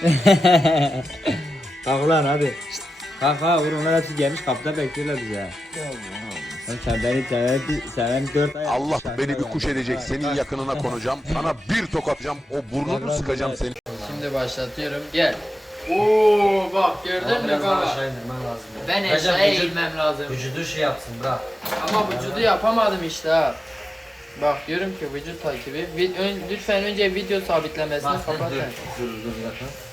Kalk lan hadi. Kalk kalk vur onlar hepsi gelmiş kapıda bekliyorlar bize. Sen sen beni seven, seven dört ay. Allah Sen beni bir kuş edecek. Senin yakınına konacağım. Sana bir tokatacağım. O burnunu sıkacağım seni. Şimdi başlatıyorum. Gel. Oo bak gördün mü indirmen lazım. Ben Hocam, eşeğe vücut- eğilmem lazım. Vücudu şey yapsın bırak. Ama vücudu yapamadım işte ha. Bak diyorum ki vücut takibi. Vi- ön- lütfen önce video sabitlemesini Bak, kapatın. Dur dur dur bir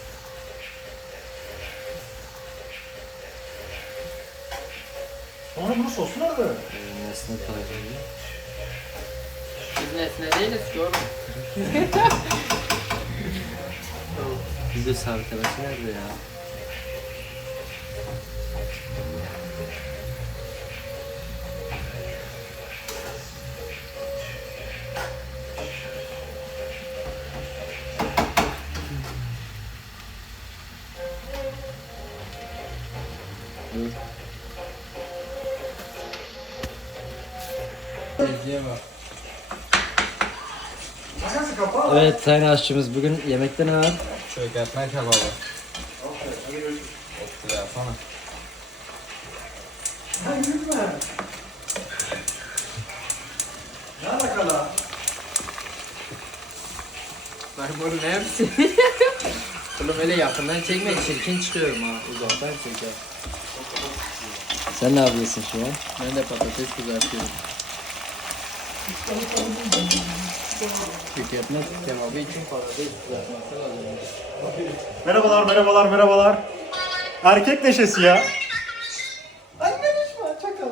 Sonra bunun sosu nerede? Ee, Nesne takibi. Biz nesne değiliz ki oğlum. Video sabitlemesi nerede ya? Makası kapalı. Evet sayın aşçımız bugün yemekte ne var? Çökertme kebabı. Otlu yapsana. Ne alakalı? Bak bunun hepsi. Oğlum öyle yakından çekme çirkin çıkıyorum ha. Uzaktan çeker. Sen ne yapıyorsun şu an? Ben de patates kızartıyorum. Tüketme kebabı için patates kızartması lazım. Merhabalar, merhabalar, merhabalar. Erkek neşesi ya. Anne düşme, çakal.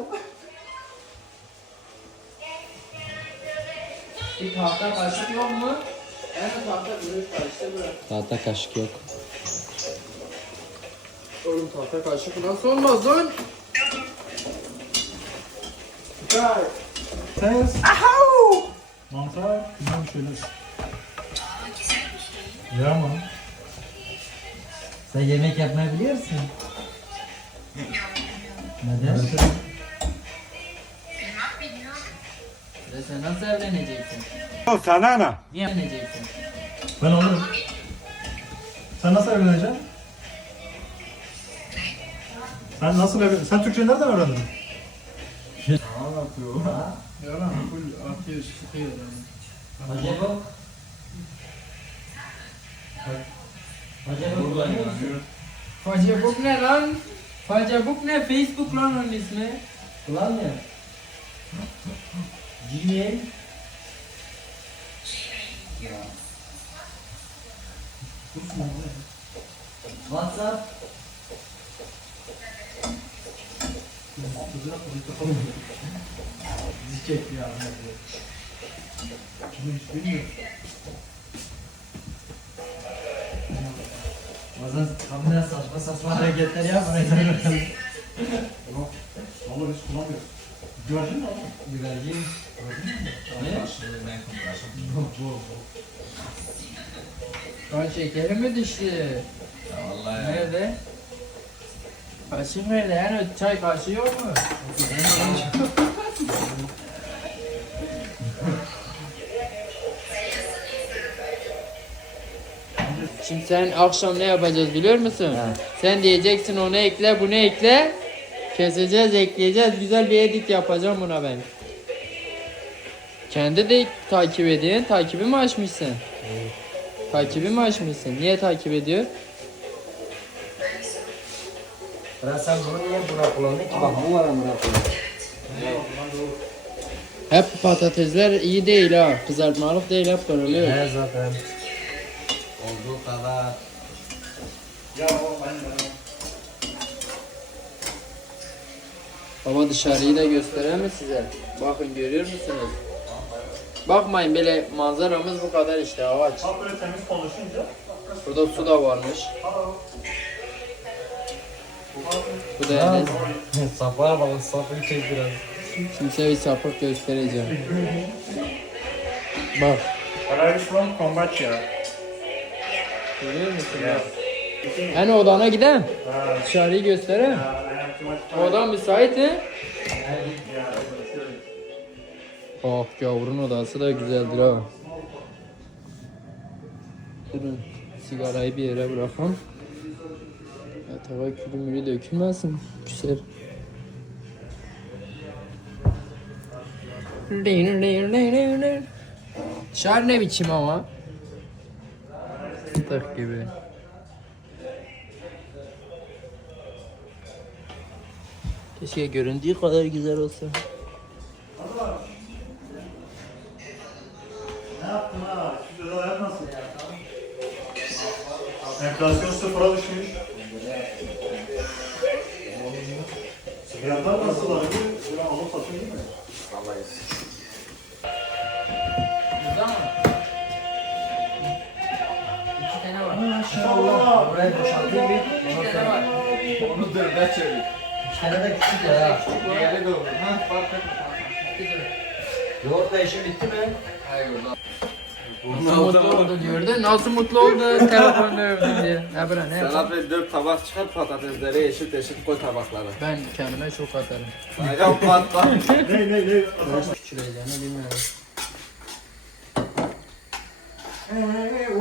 Bir tahta kaşık yok mu? En tahta büyük kaşığı bırak. Tahta kaşık yok. Oğlum tahta kaşık nasıl olmaz lan? Ses. Ahau! Mantar, güzel bir şeyler. Ya ama. Sen yemek yapmayı biliyorsun. Neden? Ya sen nasıl evleneceksin? Sana ana. Niye evleneceksin? Ben olurum. Sen nasıl evleneceksin? Sen nasıl evlen... Sen Türkçeyi nereden öğrendin? Yalan full atıyor sıkıyor. Acaba? Acaba kullanıyor musun? Facebook ne lan? Facebook ne? Facebook lan onun ismi. Kullanmıyor. Gmail. WhatsApp. Diyecek ya. Bunu hiç bilmiyorum. Bazen kamera saçma saçma hareketler yapma. Yeter bakalım. Yok. Vallahi hiç kullanmıyorum. Gördün mü oğlum? Güvercin. Ne? Kan şekeri mi düştü? Vallahi. Nerede? Nerede? Yani çay kaşığı yok mu? Şimdi sen akşam ne yapacağız biliyor musun? Evet. Sen diyeceksin onu ekle bunu ekle. Keseceğiz ekleyeceğiz güzel bir edit yapacağım buna ben. Kendi de takip edin. Takibi mi açmışsın? Takibi mi açmışsın? Niye takip ediyor? Bırak sen bunu niye buna kullandın ki? Bak bu var amına koyayım. Hep patatesler iyi değil ha. Kızartmalık değil hep kırılıyor. Ne zaten. Olduğu kadar. Ya o. Baba dışarıyı da göstereyim mi size? Bakın görüyor musunuz? Bakmayın böyle manzaramız bu kadar işte. Bak böyle temiz konuşunca. Burada su da varmış. Bu da Enes. Saplara bakın sapını çek biraz. Şimdi size bir sapık göstereceğim. Bak. Where from? Cambodia. Görüyor musunuz? Yani odana gidelim. Ha, Dışarıyı göstereyim. Odan müsait he? Oh gavurun odası da güzeldir ha. Durun. Sigarayı bir yere bırakalım. Yatağa külü mülü dökülmesin. Güzel. Dışarı ne biçim ama? Tak gibi. Keşke göründüğü kadar güzel olsa. Ne yaptın ha? Şu hayat nasıl? Enflasyon sıfıra düşmüş. Fiyatlar nasıl abi? Böyle alıp satıyor değil mi? Burada mı? İki tane var. Maşallah. Burayı boşaltayım bir. İki tane var. Onu dörde çevir. Bir tane de küçük ya. ha. De olur. Ha fark etme. Yoğurtla işi bitti mi? Nasıl mutlu oldu diyordu. Nasıl mutlu oldu telefonla övdüm diye. Ne bırak ne yapalım? Serhat Bey dört tabak çıkar patatesleri eşit eşit koy tabaklara. Ben kendime çok atarım. Ayağım patlar. Ne ne ne? Küçüleceğini bilmiyorum.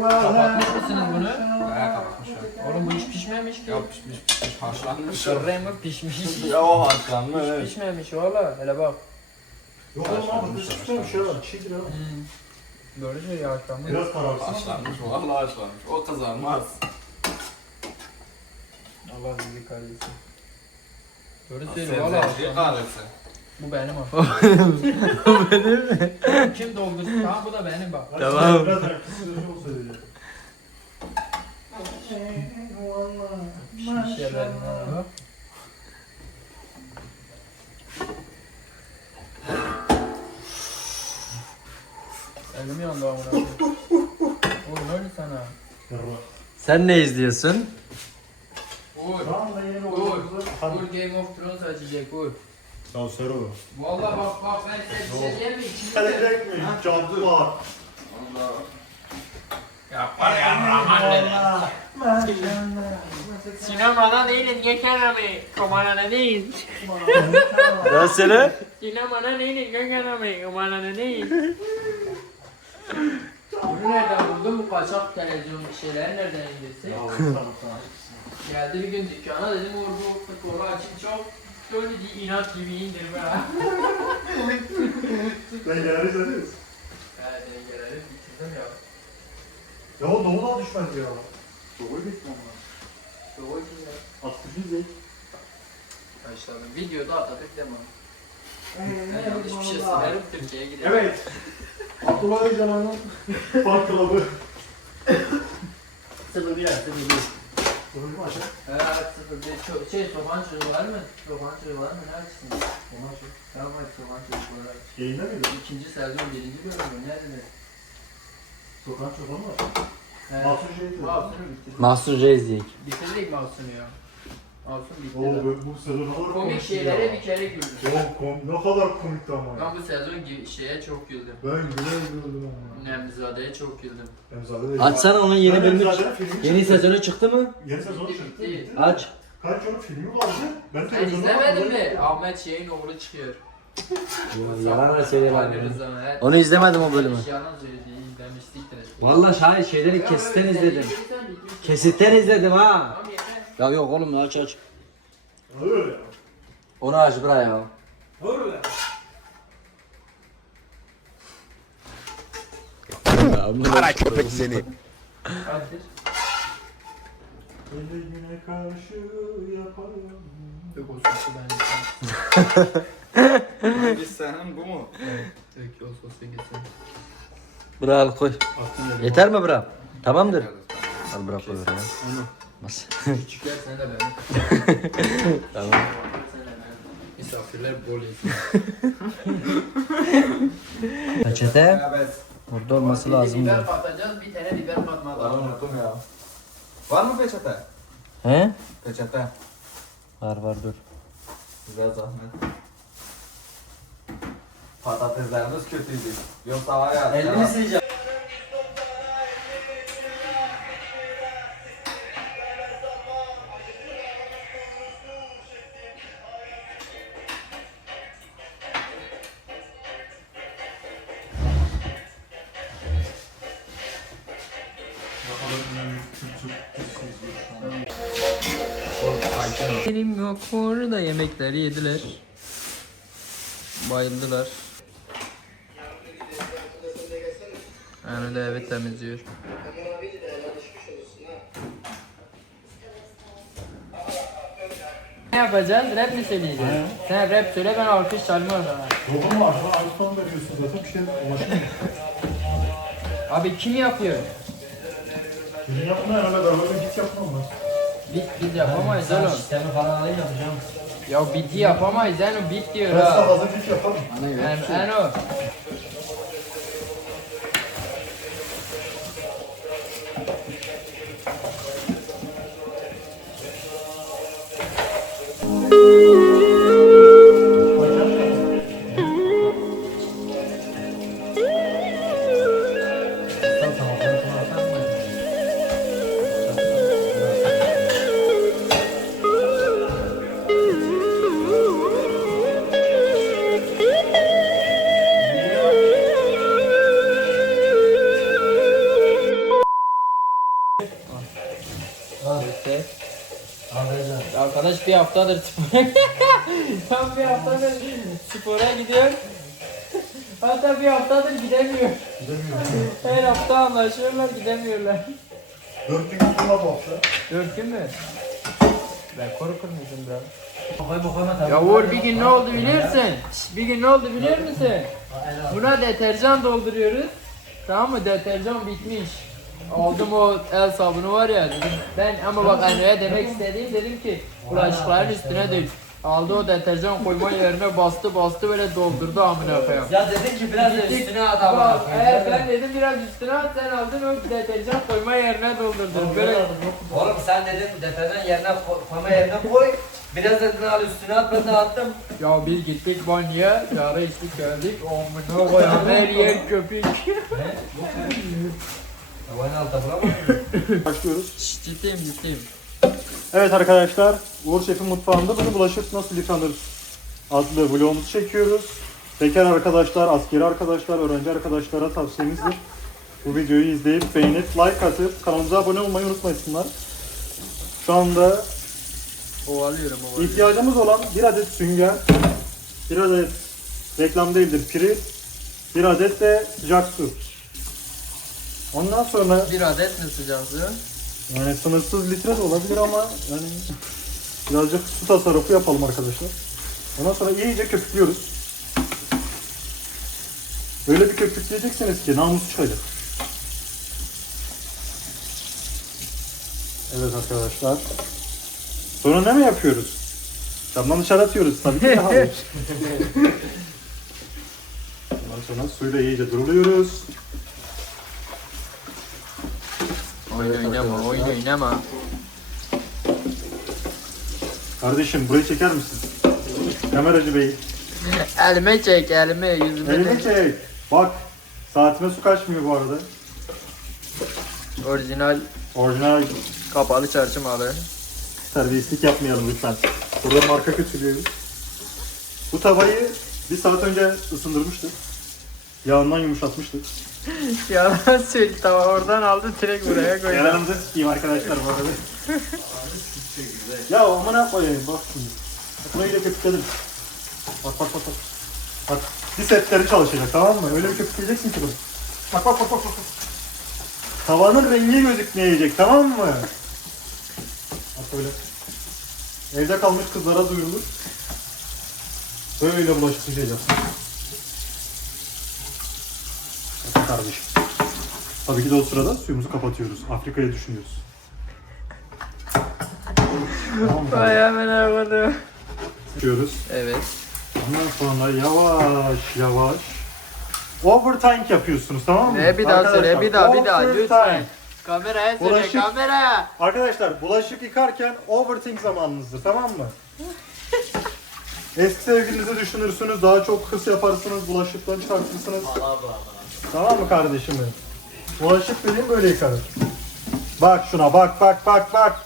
Kapatmış mısınız bunu? Bayağı kapatmışlar. Oğlum bu hiç pişmemiş ki. Ya pişmiş pişmiş haşlanmış. Şuraya mı pişmiş? Ya o haşlanmış Hiç pişmemiş valla. Hele bak. Yok oğlum abi bu sıçramış ya. Çiğdir ha. Söylüyor haşlanmış. Biraz kararsın. Haşlanmış vallahi haşlanmış. O kızarmaz. Allah bizi kahretsin. Söylüyor valla Sebzeci haşlanmış. kahretsin. Bu benim o. Bu benim mi? Kim doldu? Tamam bu da benim bak. Tamam. Biraz söyleyeceğim. Pişmiş yerlerinden bak. Elim yandı amına. Oğlum öyle sana. Sen ne izliyorsun? Uğur. Uğur. oldu. Uğur Game of Thrones açacak Uğur. Tamam Sero. Vallahi bak bak ben size bir şey diyeyim mi? Gelecek mi? Canlı var. Sinemada değiliz Gökhan abi. Kumarhane değil. Ben seni. Sinemada değiliz Gökhan abi. Kumarhane değil. Bunu nereden buldun bu kaçak televizyon şeyleri nereden indirsin? Geldi bir gün dükkana dedim Uğur bu futbolu açık çok böyle bir inat gibi indir be. Ben geliriz ederiz. Evet dengeleri bitirdim ya. Ya o doğu da düşmez ya. Doğuyu bitmem lan. Doğru ki ya. Atıcı zeyt. Başladım. Videoda Atatürk deme. Ben yanlış bir şey söylerim Türkiye'ye gidelim. Evet. Abdullah Öcalan'ın fan club'ı. Sıfır bir sıfır bir. Doğru mu aşağı? Evet sıfır bir ço- şey soğan çocuğu var mı? Soğan çocuğu var mı? Neredesin? Ona aşağı. Tamam hadi soğan çocuğu var. Yayında mıydı? İkinci sezon birinci bölümü ne dedi? Sokan çoban var. Evet. Mahsun. Mahsun'u bitirdik. Mahsun Reis diyek. Bitirdik Mahsun'u ya. Mahsun bitti. Oo de. bu, bu sezon ne kadar Komik komikti şeylere ya. bir kere güldüm. Çok kom ne kadar komikti ama. ya. Ben bu sezon gi- şeye çok güldüm. Ben güle güldüm ama. Nemzade'ye çok güldüm. Emzade değil. Açsana onun yeni Ben bölümü. Emzade'nin filmi Yeni çıktı. sezonu çıktı mı? Yeni sezon Bitti, çıktı. bitti. Aç. Kaç onun filmi vardı? Ben Sen televizyonda izlemedin bakmadım. mi? Ahmet şeyin oğlu çıkıyor. Yalan da söylüyorlar. Ali. Onu izlemedim o bölümü. Yalan söylediği izlemiştiktir. Vallahi şahit şeyleri kesitten izledim. Kesitten izledim ha. Tamam. Ya yok oğlum aç aç. Öyle ya. Onu aç bırak ya. Kara köpek seni. Eline karşı yaparım. Yok o sosu ben Hangisi senin bu mu? Yok o sosu gitsin. Bırak al koy. Yeter mi bırak? Tamamdır. Al bırak koy oraya. Nasıl? Küçükler sen de benim. Tamam. Misafirler bol yesin. Peçete burada olması Bir lazım. biber diyor. katacağız, bir tane biber unuttum ya. Var mı peçete? He? Peçete. Var var dur. Güzel zahmet. Patateslerimiz kötüydü. Yoksa var ya. Elini sileceğim. Benim yok orada yemekleri yediler. Bayıldılar. Yani de evi temizliyor. Ne yapacağız? Rap mi söyleyeceğiz? Sen rap söyle ben alkış çalma o zaman. Logo mu var? Bana iPhone veriyorsun zaten bir şey ulaşmıyor. Abi kim yapıyor? Senin yapma herhalde aralarında git yapmam ben. Bit bit yapamayız oğlum. Sistemi falan alayım yapacağım. Ya biti yapamayız yani bit diyor Ben sana ha. hazır git yaparım. En, en o. Tamam Arkadaş bir haftadır spora Tam bir haftadır spora gidiyor. Hatta bir haftadır gidemiyor. Gidemiyorum. Her hafta anlaşıyorlar gidemiyorlar. Dört gün bu hafta. Dört gün mü? Ben korkur muydum biraz? Ya Uğur bir gün ne oldu biliyorsun? Şş, Bir gün ne oldu biliyor musun? Buna deterjan dolduruyoruz. Tamam mı? Deterjan bitmiş. Aldım o el sabunu var ya dedim. Ben ama bak Enver'e demek istediğim dedim ki bulaşıkların üstüne dök. Aldı o deterjan koyma yerine bastı bastı böyle doldurdu amına koyayım. Ya dedin ki biraz da üstüne at ama. Bak, eğer ben dedim biraz üstüne at sen aldın o deterjan koyma yerine doldurdun. Böyle Oğlum sen dedin deterjan yerine koy, koyma yerine koy. Biraz dedin al üstüne at ben de attım. ya biz gittik banyoya, yara içtik geldik. Amına koyayım her yer köpük. Başlıyoruz. Şşş, ciddiyim ciddiyim. Evet arkadaşlar, Uğur Şef'in mutfağında bunu bulaşık nasıl yıkanır adlı vlogumuzu çekiyoruz. Bekar arkadaşlar, askeri arkadaşlar, öğrenci arkadaşlara tavsiyemizdir. Bu videoyu izleyip beğenip like atıp kanalımıza abone olmayı unutmasınlar. Şu anda Ovalıyorum ovalıyorum. ihtiyacımız olan bir adet sünger, bir adet reklam değildir piri, bir adet de sıcak su. Ondan sonra Bir adet mi sıcak su? Yani sınırsız litre de olabilir ama yani birazcık su tasarrufu yapalım arkadaşlar. Ondan sonra iyice köpüklüyoruz. Böyle bir köpükleyeceksiniz ki namus çıkacak. Evet arkadaşlar. Sonra ne mi yapıyoruz? Camdan dışarı atıyoruz tabii ki. Hayır. Ondan sonra suyla iyice duruluyoruz. Oyun oynama, oyun oynama. Kardeşim burayı çeker misin? Kameracı bey. Elime çek, elime, yüzüme Elini çek. çek. Bak. Saatime su kaçmıyor bu arada. Orijinal Orijinal kapalı çarşı malı. terbiyesizlik yapmayalım lütfen. Burada marka kötülüyoruz. Bu tavayı bir saat önce ısındırmıştık. Yağından yumuşatmıştık. Yalan söyle tamam oradan aldı direkt buraya koydu. Yaranımıza sikeyim arkadaşlar bu arada. ya amına koyayım bak şimdi. Burayı da köpükledim. Bak bak bak bak. Bak bir setleri çalışacak tamam mı? Öyle bir köpükleyeceksin ki bunu. Bak bak bak bak bak. Tavanın rengi gözükmeyecek tamam mı? Bak böyle. Evde kalmış kızlara duyurulur. Böyle bulaşık yıkayacaksın. Kardeşim. Tabii ki de o sırada suyumuzu kapatıyoruz. Afrika'ya düşünüyoruz. tamam mı? Vay hemen havada. Yapıyoruz. Evet. Ondan sonra yavaş yavaş overtime yapıyorsunuz tamam mı? Ne bir daha söyle, bir daha, bir daha overtime. lütfen. Kameraya söyle, Bulaşık- kameraya. Arkadaşlar bulaşık yıkarken overthink zamanınızdır tamam mı? Eski sevgilinizi düşünürsünüz, daha çok hırs yaparsınız, bulaşıktan çıkartırsınız. Tamam mı kardeşim benim? Bulaşık dediğim böyle yıkarım. Bak şuna bak bak bak bak.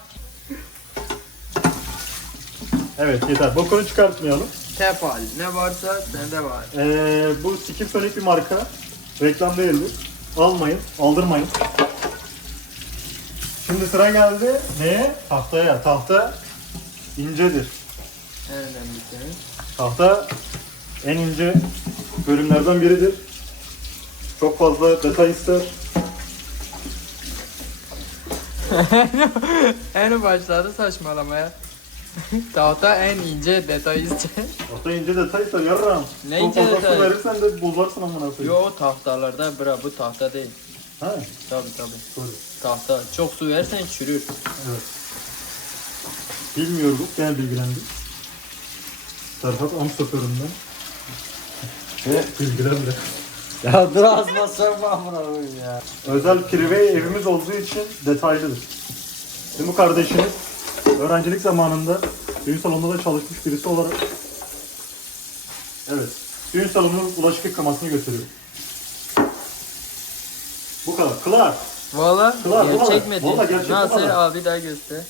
Evet yeter. Bokunu çıkartmayalım. Tefal ne varsa sende var. Ee, bu Skipsonic bir marka. Reklam değildir. Almayın, aldırmayın. Şimdi sıra geldi neye? Tahtaya. Tahta incedir. En önemlisi. Tahta en ince bölümlerden biridir. Çok fazla detay ister. en başladı saçmalamaya. Tahta en ince detay ister. Tahta ince detay ister yarram. Ne Çok ince fazla detay? su verirsen de bozarsın amına koyayım. Yo tahtalarda bra bu tahta değil. Ha? Tabi tabi. Doğru. Tahta. Çok su versen çürür. Evet. Bilmiyorduk, gel bilgilendik. Serhat Am şoföründen. Bilgilendi. Ya dur ağzıma sokma amına koyayım ya. Özel prive evimiz olduğu için detaylıdır. Şimdi bu kardeşiniz öğrencilik zamanında düğün salonunda da çalışmış birisi olarak Evet. Düğün salonunun bulaşık yıkamasını götürüyor. Bu kadar. Kılar. Valla Ulan, gerçek ulan. mi? Valla gerçek, Nasıl valla. abi daha göster.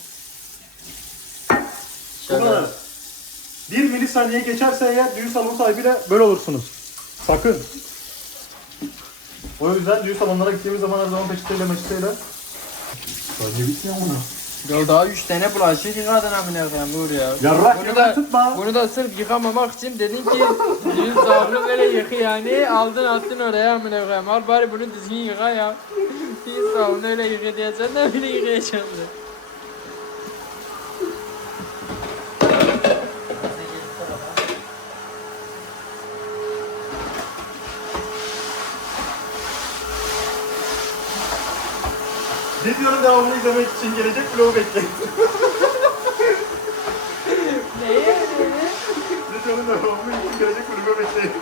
Bu kadar. Bir milisaniye geçerse eğer düğün salonu sahibiyle böyle olursunuz. Sakın. O yüzden düğün salonlara gittiğimiz zaman her zaman peçeteyle meçeteyle. Saniye bitmiyor mu? Ya daha 3 tane bulaşık yıkadın amına koyayım Uğur ya. Yarrak Bunu da, tutma. bunu da sırf yıkamamak için dedin ki düğün salonu böyle yıkı yani aldın attın oraya amına koyayım. Al bari bunu düzgün yıka ya. Düğün salonu öyle yıkı diye sen de öyle yıkayacaksın. Videonun devamını izlemek için gelecek vlogu bekleyin. Neyi? Videonun devamını için gelecek vlogu bekleyin.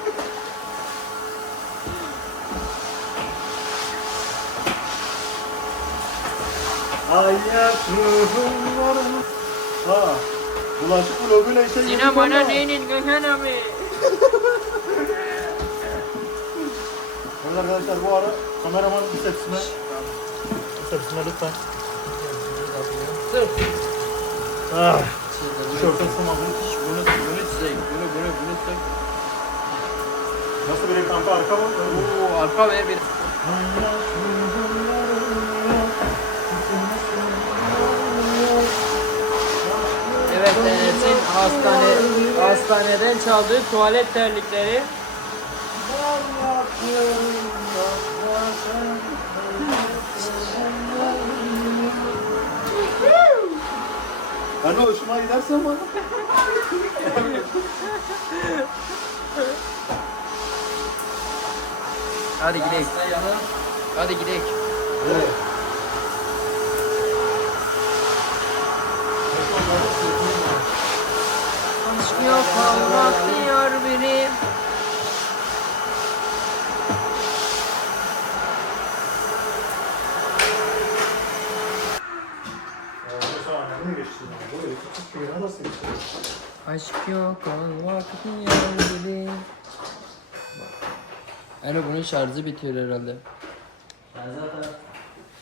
Hayatım var mı? Ha, bulaşık vloguyla işe girdik Yine bana ama- neyin Gökhan abi? Evet arkadaşlar bu ara kameraman bisepsine bisepsine lütfen. Sırf. Ah, tişörte sığmadı. Bunu, bunu çizek, bunu, bunu, bunu çizek. Nasıl bir kanka arka mı? Oo, arka ver bir. Evet Enes'in hastane, hastaneden çaldığı tuvalet terlikleri. Hani hoşuma giderse bana. Hadi gidelim. Hadi gidelim. Evet. Aşk yok olmak diyor biri. Aşk yok olan vakti geldi. Yani bunun şarjı bitiyor herhalde. Şarjı atar.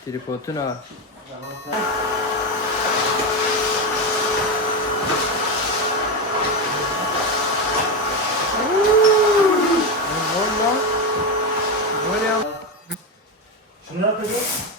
Tripodun ha. Tamam. Şunlar kadar.